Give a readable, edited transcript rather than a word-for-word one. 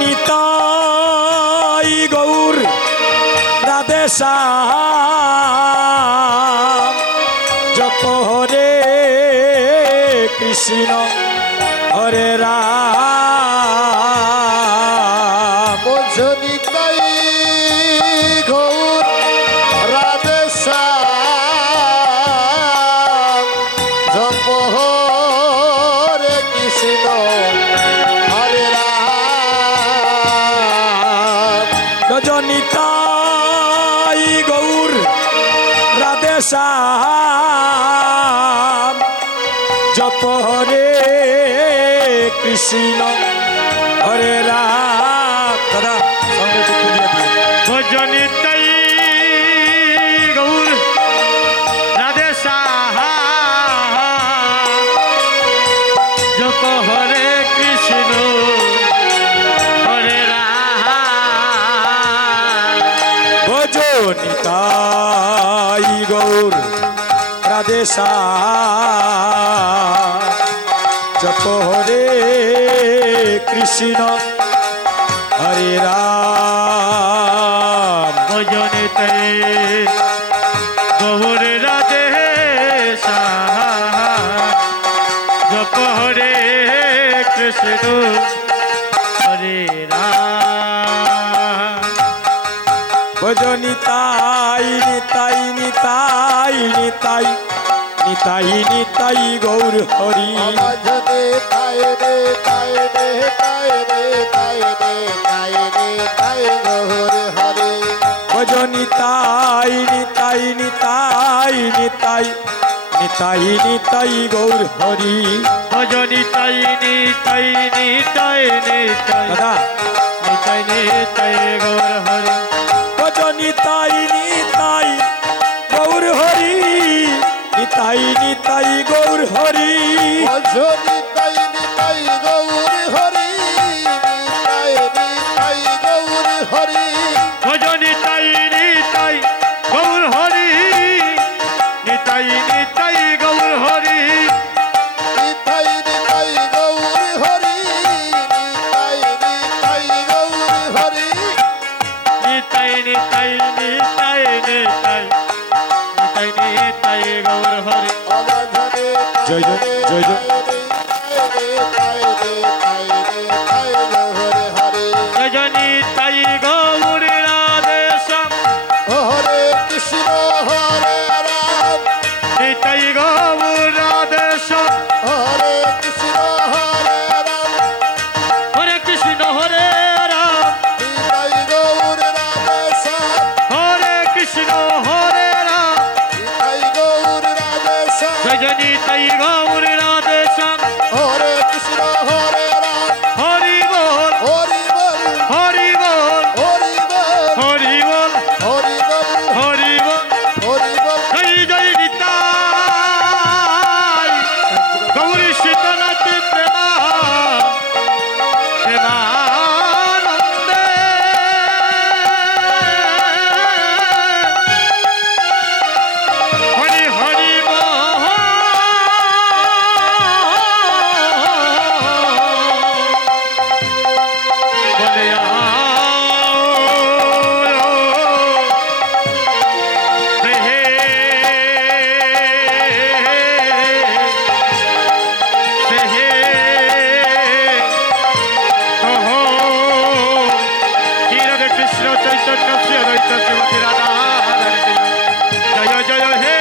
নিতাই গৌর রাধে শ্যাম জপ হরে কৃষ্ণ হরে রাম নিতাই গৌর রাধে শ্যাম জপ হরে কৃষ্ণ হরে রাম রজনিতাই গৌর রাধে শ্যাম জপ হরে কৃষ্ণ হরে রাম দাদা সঙ্গে একটু তুলিয়ে দিও ভজনিতাই গৌর রাধে শ্যাম জপ হরে কৃষ্ণ হরে রাম ভজনিতাই গৌর রাধে শ্যাম জপ হরে কৃষ্ণ হরে রাম ভজনিতাই গৌর রাধে শ্যাম জপ হরে কৃষ্ণ হরে রাম ভজনিতাই নিতাই নিতাই নিতাই নিতাই নিতাই গৌর হরি ভজনে তাই রে তাই রে তাই রে তাই রে তাই রে তাই গৌর হরে ভজনিতাই নিতাই নিতাই নিতাই নিতাই নিতাই গৌর হরি ভজনিতাই নিতাই নিতাই নিতাই দাদা নিতাই নিতাই গৌর হরে ভজনিতাই নিতাই গৌর হরি নিতাই নিতাই গৌর হরি ভজনে তাই নিতাই গৌর হরি নিতাই নিতাই গৌর হরি ভজনিতাই নিতাই গৌর হরি নিতাই নিতাই গৌর হরি নিতাই নিতাই গৌর হরি নিতাই নিতাই গৌর হরি নিতাই নিতাই নিতাই নিতাই নিতাই নিতাই গৌর হরি অবধনে জয় জয় জয় জয় ভজনিতাই গৌর রাধে শ্যাম হরে কৃষ্ণ হরে রাম নিতাই গৌর রাধে শ্যাম হরে কৃষ্ণ হরে রাম হরে কৃষ্ণ হরে রাম নিতাই গৌর রাধে শ্যাম হরে কৃষ্ণ হরে রাম নিতাই গৌর রাধে শ্যাম ভজনিতাই গৌর রাধে শ্যাম হরে কৃষ্ণ হরে রাম হরি বল হরি বল হরি বল হরি বল হরি বল হরি বল হরি বল হরি বল জয় জয় নিতাই গৌরী সীতানাথ প্রেমানন্দে হরি হরি বলে কৃষ্ণ চৈতন্য শ্রী অদ্বৈত শ্রীমতী রাধা জয় জয় হে